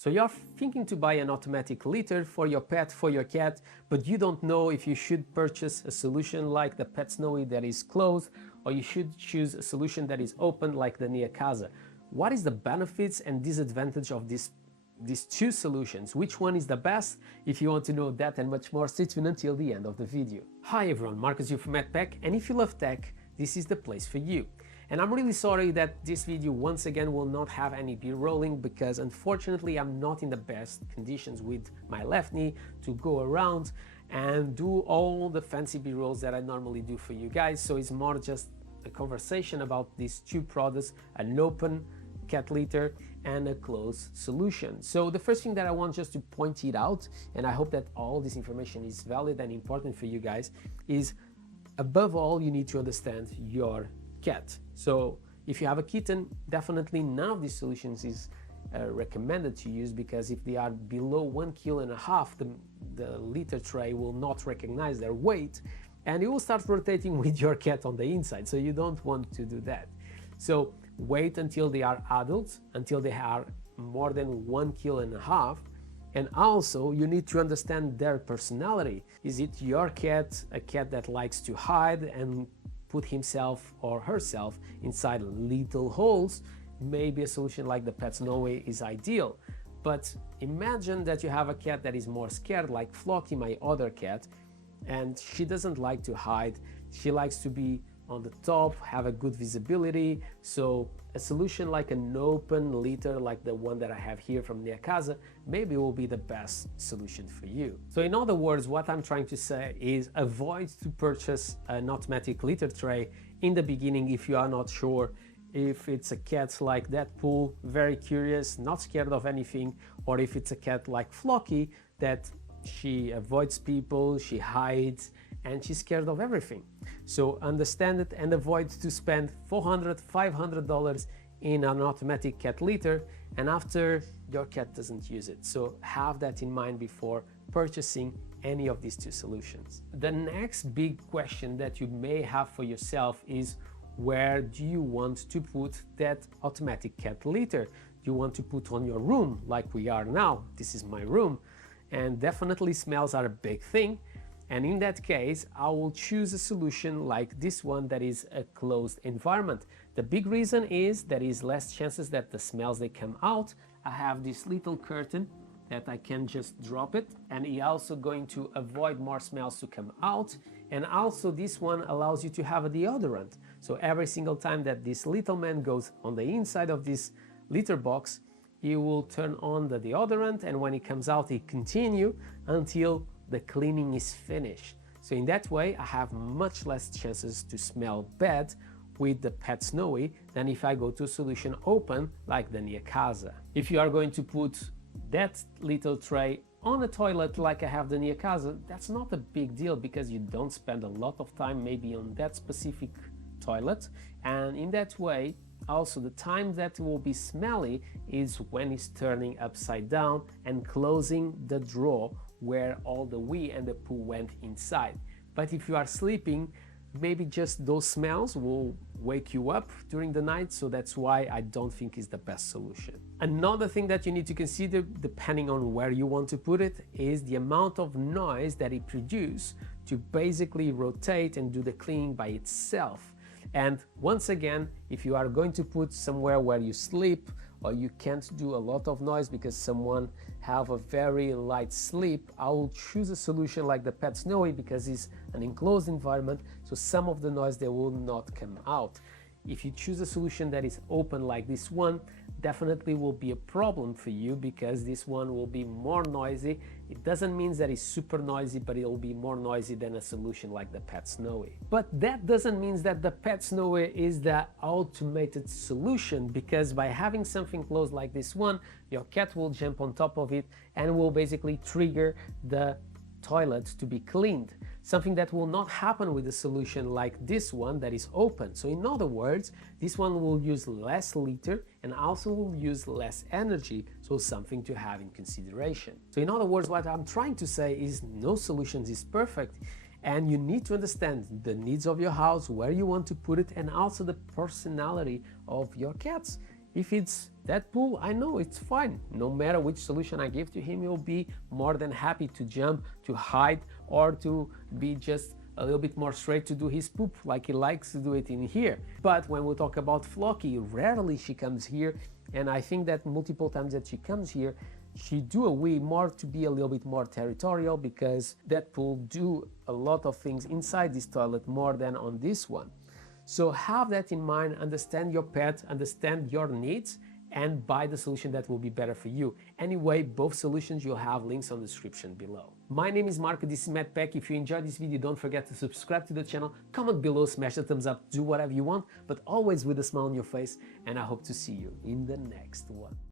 So you're thinking to buy an automatic litter for your pet, for your cat, but you don't know if you should purchase a solution like the sinceI that is closed, or you should choose a solution that is open like the Neakasa. What is the benefits and disadvantage of these two solutions? Which one is the best? If you want to know that and much more, stay tuned until the end of the video. Hi everyone, Marcus here from madpack, and if you love tech, this is the place for you. And I'm really sorry that this video once again will not have any b-rolling, because unfortunately I'm not in the best conditions with my left knee to go around and do all the fancy b-rolls that I normally do for you guys. So it's more just a conversation about these two products, an open cat litter and a closed solution. So the first thing that I want just to point it out, and I hope that all this information is valid and important for you guys, is above all you need to understand your cat. So if you have a kitten, definitely none of these solutions is recommended to use, because if they are below 1.5 kilos, the litter tray will not recognize their weight and it will start rotating with your cat on the inside. So you don't want to do that. So wait until they are adults, until they are more than 1.5 kilos. And also you need to understand their personality. Is it your cat, a cat that likes to hide and put himself or herself inside little holes? Maybe a solution like the sinceI is ideal. But imagine that you have a cat that is more scared, like Flocky, my other cat, and she doesn't like to hide. She likes to be on the top, have a good visibility. So a solution like an open litter, like the one that I have here from Neakasa, maybe will be the best solution for you. So in other words, what I'm trying to say is avoid to purchase an automatic litter tray in the beginning if you are not sure if it's a cat like Deadpool, very curious, not scared of anything, or if it's a cat like Flocky that she avoids people, she hides, and she's scared of everything. So understand it and avoid to spend $400, $500 in an automatic cat litter and after your cat doesn't use it. So have that in mind before purchasing any of these two solutions. The next big question that you may have for yourself is, where do you want to put that automatic cat litter? Do you want to put on your room like we are now? This is my room, and definitely smells are a big thing. And in that case, I will choose a solution like this one that is a closed environment. The big reason is there is less chances that the smells they come out. I have this little curtain that I can just drop it, and it's also going to avoid more smells to come out. And also this one allows you to have a deodorant. So every single time that this little man goes on the inside of this litter box, he will turn on the deodorant, and when he comes out, he continue until the cleaning is finished. So in that way, I have much less chances to smell bad with the sinceI than if I go to a solution open like the Neakasa. If you are going to put that little tray on a toilet like I have the Neakasa, that's not a big deal, because you don't spend a lot of time maybe on that specific toilet, and in that way also the time that it will be smelly is when it's turning upside down and closing the drawer where all the wee and the poo went inside. But if you are sleeping, maybe just those smells will wake you up during the night, so that's why I don't think it's the best solution. Another thing that you need to consider, depending on where you want to put it, is the amount of noise that it produces to basically rotate and do the cleaning by itself. And once again, if you are going to put somewhere where you sleep, or you can't do a lot of noise because someone have a very light sleep, I will choose a solution like the sinceI, because it's an enclosed environment, so some of the noise they will not come out. If you choose a solution that is open like this one, definitely will be a problem for you, because this one will be more noisy. It doesn't mean that it's super noisy, but it will be more noisy than a solution like the sinceI. But that doesn't mean that the sinceI is the automated solution, because by having something closed like this one, your cat will jump on top of it and will basically trigger the toilet to be cleaned. Something that will not happen with a solution like this one that is open. So in other words, this one will use less litter and also will use less energy, so something to have in consideration. So in other words, what I'm trying to say is no solution is perfect, and you need to understand the needs of your house, where you want to put it, and also the personality of your cats. If it's Deadpool, I know it's fine. No matter which solution I give to him, he'll be more than happy to jump, to hide, or to be just a little bit more straight to do his poop like he likes to do it in here. But when we talk about Flocky, rarely she comes here, and I think that multiple times that she comes here, she do a wee more to be a little bit more territorial, because Deadpool do a lot of things inside this toilet more than on this one. So have that in mind, understand your pet, understand your needs, and buy the solution that will be better for you. Anyway, both solutions, you'll have links on the description below. My name is Marco, this is madpack. If you enjoyed this video, don't forget to subscribe to the channel, comment below, smash the thumbs up, do whatever you want, but always with a smile on your face, and I hope to see you in the next one.